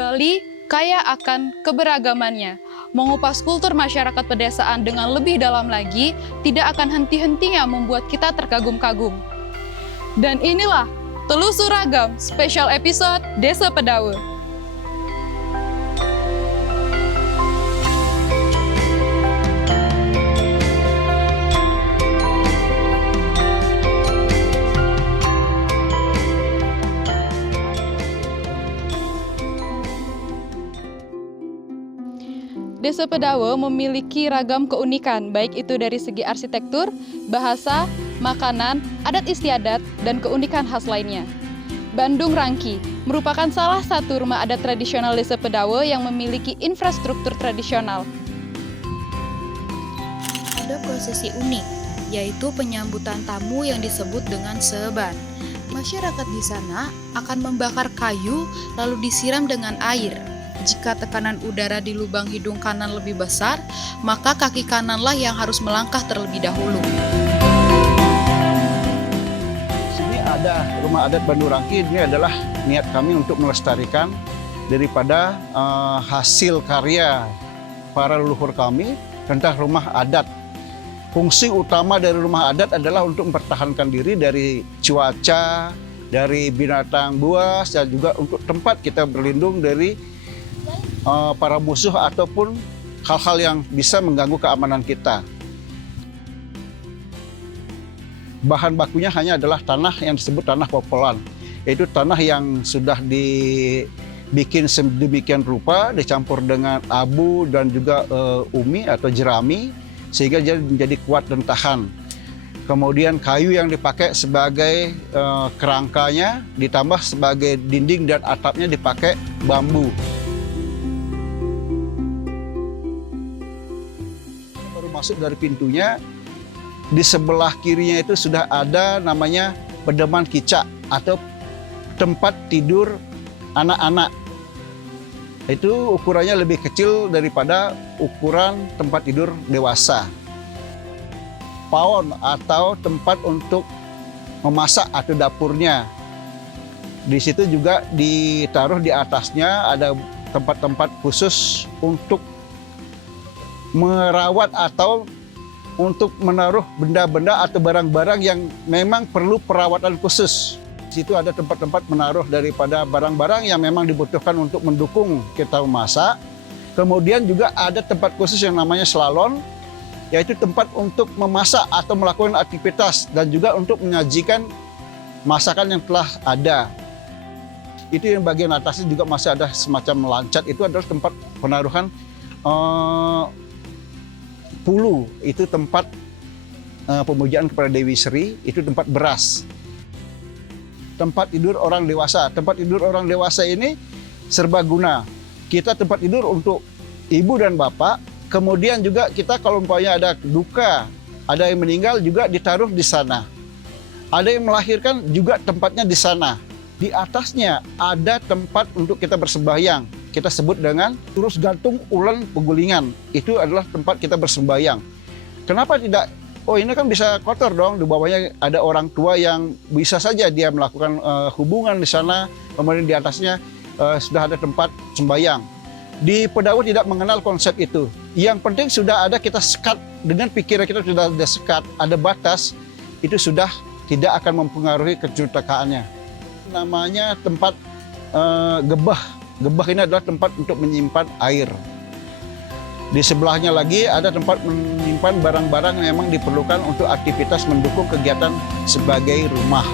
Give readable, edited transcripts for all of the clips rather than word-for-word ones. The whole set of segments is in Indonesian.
Bali kaya akan keberagamannya. Mengupas kultur masyarakat pedesaan dengan lebih dalam lagi tidak akan henti-hentinya membuat kita terkagum-kagum. Dan inilah Telusur Ragam Special Episode Desa Pedawe. Desa Pedawe memiliki ragam keunikan, baik itu dari segi arsitektur, bahasa, makanan, adat istiadat, dan keunikan khas lainnya. Bandung Rangki merupakan salah satu rumah adat tradisional Desa Pedawe yang memiliki infrastruktur tradisional. Ada prosesi unik, yaitu penyambutan tamu yang disebut dengan seban. Masyarakat di sana akan membakar kayu lalu disiram dengan air. Jika tekanan udara di lubang hidung kanan lebih besar, maka kaki kananlah yang harus melangkah terlebih dahulu. Sini ada rumah adat Bandung Rangki. Ini adalah niat kami untuk melestarikan daripada hasil karya para leluhur kami tentang rumah adat. Fungsi utama dari rumah adat adalah untuk mempertahankan diri dari cuaca, dari binatang buas, dan juga untuk tempat kita berlindung dari para musuh ataupun hal-hal yang bisa mengganggu keamanan kita. Bahan bakunya hanya adalah tanah yang disebut tanah popolan. Yaitu tanah yang sudah dibikin sedemikian rupa, dicampur dengan abu dan juga umi atau jerami, sehingga dia menjadi kuat dan tahan. Kemudian kayu yang dipakai sebagai kerangkanya, ditambah sebagai dinding dan atapnya dipakai bambu. Masuk dari pintunya, di sebelah kirinya itu sudah ada namanya pedeman kicak atau tempat tidur anak-anak. Itu ukurannya lebih kecil daripada ukuran tempat tidur dewasa. Pawon atau tempat untuk memasak atau dapurnya. Di situ juga ditaruh di atasnya ada tempat-tempat khusus untuk merawat atau untuk menaruh benda-benda atau barang-barang yang memang perlu perawatan khusus. Di situ ada tempat-tempat menaruh daripada barang-barang yang memang dibutuhkan untuk mendukung kita memasak. Kemudian juga ada tempat khusus yang namanya slalon, yaitu tempat untuk memasak atau melakukan aktivitas dan juga untuk menyajikan masakan yang telah ada. Itu yang bagian atasnya juga masih ada semacam lancat, itu adalah tempat penaruhan pulu, itu tempat pemujaan kepada Dewi Sri, itu tempat beras. Tempat tidur orang dewasa. Tempat tidur orang dewasa ini serbaguna. Kita tempat tidur untuk ibu dan bapak, kemudian juga kita kalau umpamanya ada duka, ada yang meninggal juga ditaruh di sana. Ada yang melahirkan juga tempatnya di sana. Di atasnya ada tempat untuk kita bersembahyang. Kita sebut dengan Turus Gantung Ulen Pegulingan. Itu adalah tempat kita bersembahyang. Kenapa tidak? Oh, ini kan bisa kotor dong. Di bawahnya ada orang tua yang bisa saja dia melakukan hubungan di sana. Kemudian di atasnya sudah ada tempat sembahyang. Di Pedawe tidak mengenal konsep itu. Yang penting sudah ada kita sekat. Dengan pikiran kita sudah ada sekat, ada batas. Itu sudah tidak akan mempengaruhi kecutakaannya. Namanya tempat gebah. Gebah ini adalah tempat untuk menyimpan air. Di sebelahnya lagi ada tempat menyimpan barang-barang yang memang diperlukan untuk aktivitas mendukung kegiatan sebagai rumah.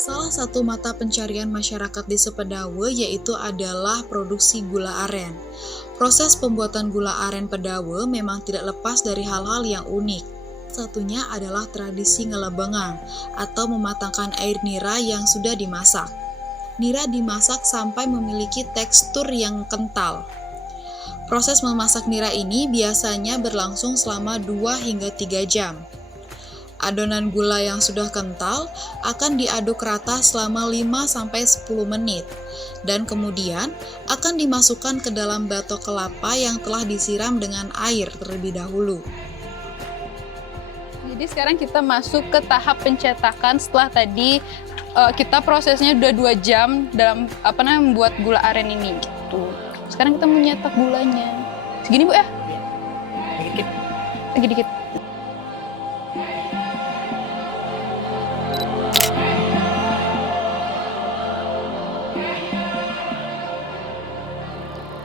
Salah satu mata pencarian masyarakat di Pedawe yaitu adalah produksi gula aren. Proses pembuatan gula aren Pedawe memang tidak lepas dari hal-hal yang unik. Satunya adalah tradisi ngelebengang atau mematangkan air nira yang sudah dimasak. Nira dimasak sampai memiliki tekstur yang kental. Proses memasak nira ini biasanya berlangsung selama 2 hingga 3 jam. Adonan gula yang sudah kental akan diaduk rata selama 5-10 menit dan kemudian akan dimasukkan ke dalam batok kelapa yang telah disiram dengan air terlebih dahulu. Jadi sekarang kita masuk ke tahap pencetakan setelah tadi kita prosesnya udah 2 jam dalam membuat gula aren ini gitu. Sekarang kita mau nyetak gulanya. Segini Bu ya? Sedikit. Dikit-dikit.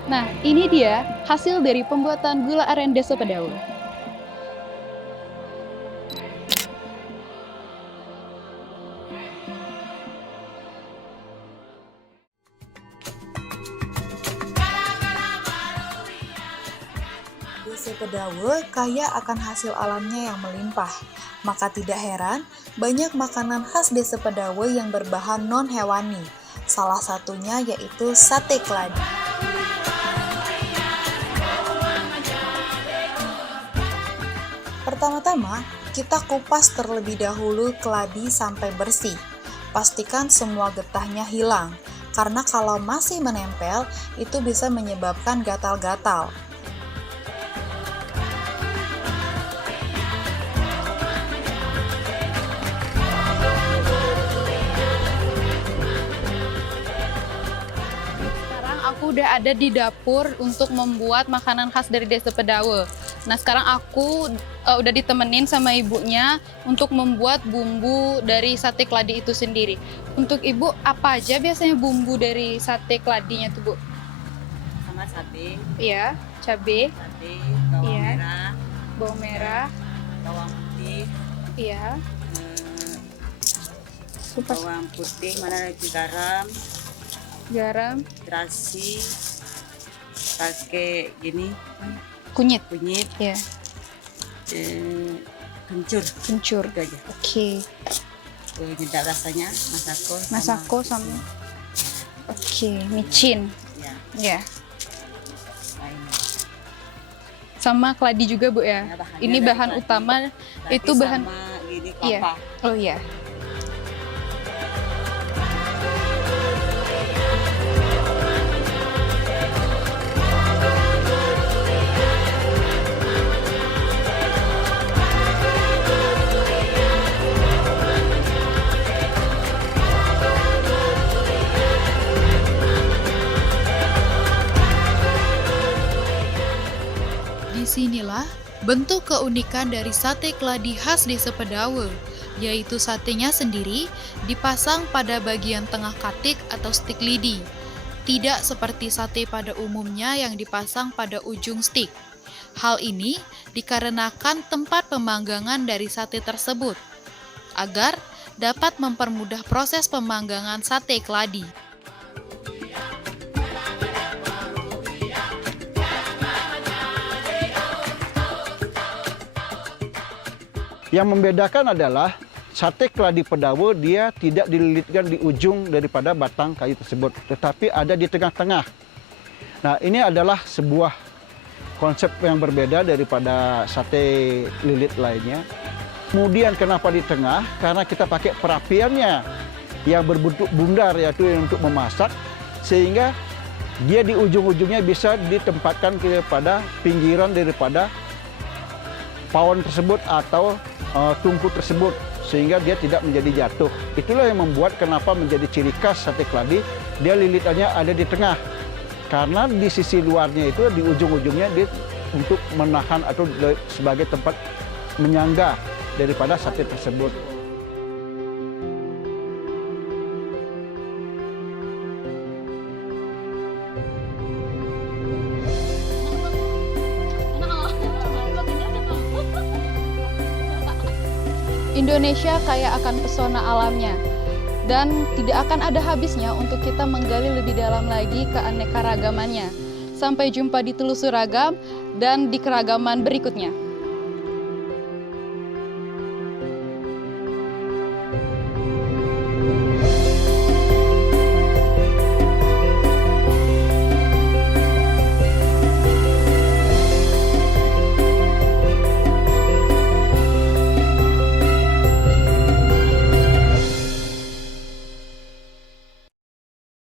Nah, ini dia hasil dari pembuatan gula aren Desa Pedawe. Desa Pedawe kaya akan hasil alamnya yang melimpah. Maka tidak heran, banyak makanan khas Desa Pedawe yang berbahan non-hewani. Salah satunya yaitu sate keladi. Pertama-tama, kita kupas terlebih dahulu keladi sampai bersih. Pastikan semua getahnya hilang, karena kalau masih menempel, itu bisa menyebabkan gatal-gatal. Sekarang aku udah ada di dapur untuk membuat makanan khas dari Desa Pedawe. Nah, sekarang aku udah ditemenin sama ibunya untuk membuat bumbu dari sate keladi itu sendiri. Untuk ibu, apa aja biasanya bumbu dari sate keladinya tuh, Bu? Sama sate, Iya, cabai, sate, bawang Iya. merah, bawang merah, bawang putih, iya, eh, kupas bawang putih, mana lagi garam, garam, terasi, pakai gini kunyit, kunyit, ya, kencur, kencur. itu aja. Oke, Nyedap rasanya, masako sama. Oke, micin. ya, Ya, lain. sama keladi juga, Bu ya. Nah, bahannya Ini dari bahan keladi. utama. Tapi Itu bahan- sama gini Iya. kelapa. Oh iya. Disinilah bentuk keunikan dari sate keladi khas Desa Pedawe, yaitu satenya sendiri dipasang pada bagian tengah katik atau stik lidi. Tidak seperti sate pada umumnya yang dipasang pada ujung stik. Hal ini dikarenakan tempat pemanggangan dari sate tersebut, agar dapat mempermudah proses pemanggangan sate keladi. Yang membedakan adalah sate keladi Pedawe dia tidak dililitkan di ujung daripada batang kayu tersebut, tetapi ada di tengah-tengah. Nah, ini adalah sebuah konsep yang berbeda daripada sate lilit lainnya. Kemudian kenapa di tengah? Karena kita pakai perapiannya yang berbentuk bundar, yaitu untuk memasak, sehingga dia di ujung-ujungnya bisa ditempatkan kepada pinggiran daripada pawon tersebut atau tungku tersebut, sehingga dia tidak menjadi jatuh. Itulah yang membuat kenapa menjadi ciri khas sate keladi, dia lilitannya ada di tengah. Karena di sisi luarnya itu, di ujung-ujungnya dia untuk menahan atau sebagai tempat menyangga daripada sate tersebut. Indonesia kaya akan pesona alamnya dan tidak akan ada habisnya untuk kita menggali lebih dalam lagi keanekaragamannya. Sampai jumpa di Telusur Ragam dan di keragaman berikutnya.